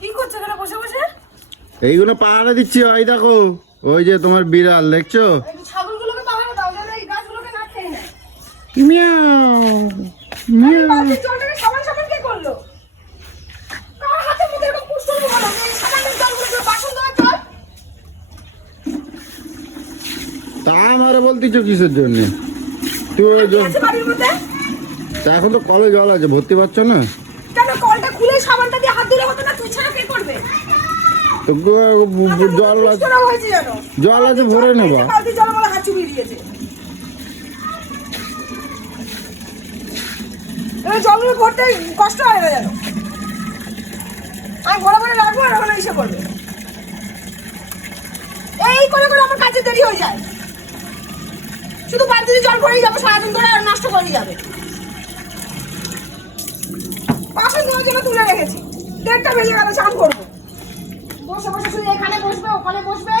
কি করছো এখানে বসে বসে? এইগুলো পাহারা দিচ্ছি। ওই দেখো, ওই যে তোমার বিড়াল দেখছো? ছাগলগুলোকে পাহারা দাও যেন এই গাছগুলোকে না খেয়ে নেয়। মিয়াও এই বালতির জলটাকে সমান সমান কে করলো? কার হাতে মুখে এরকম পুষ্ট হলো বলো? এই সামান্য জলগুলোকে বাসন ধোয়ার জল? তা আমারে বলতেছো কিসের জন্য? তুই ওই কি আছে বাড়ির মধ্যে? তা এখন তো কলে জল আছে, ভর্তি পাচ্ছ না? কেন কলটা খুলে সাবানটা দিয়ে হাত ধুলে হতো না? তুই ছাড়া কে করবে? তো জল আছে, পুষ্ট রোগ হয়েছে জানো? জল আছে, ভরে নেবা। বালতির জল বলে হাত চুবিয়ে দিয়েছে। এই জলগুলো ভরতে কষ্ট হয় না জানো? আমি ভরে ভরে রাখবো আর ওখানে এসে করবে। এই করে করে আমার কাজে দেরি হয়ে যায়। শুধু বালতিতে জল ভরেই যাবো সারাদিন ধরে আর নষ্ট করেই যাবে। বাসন ধোয়ার জন্য তুলে রেখেছি। 1:30 বেজে গেল, চান করবো। বসে বসে শুধু এখানে বসবে, ওখানে বসবে।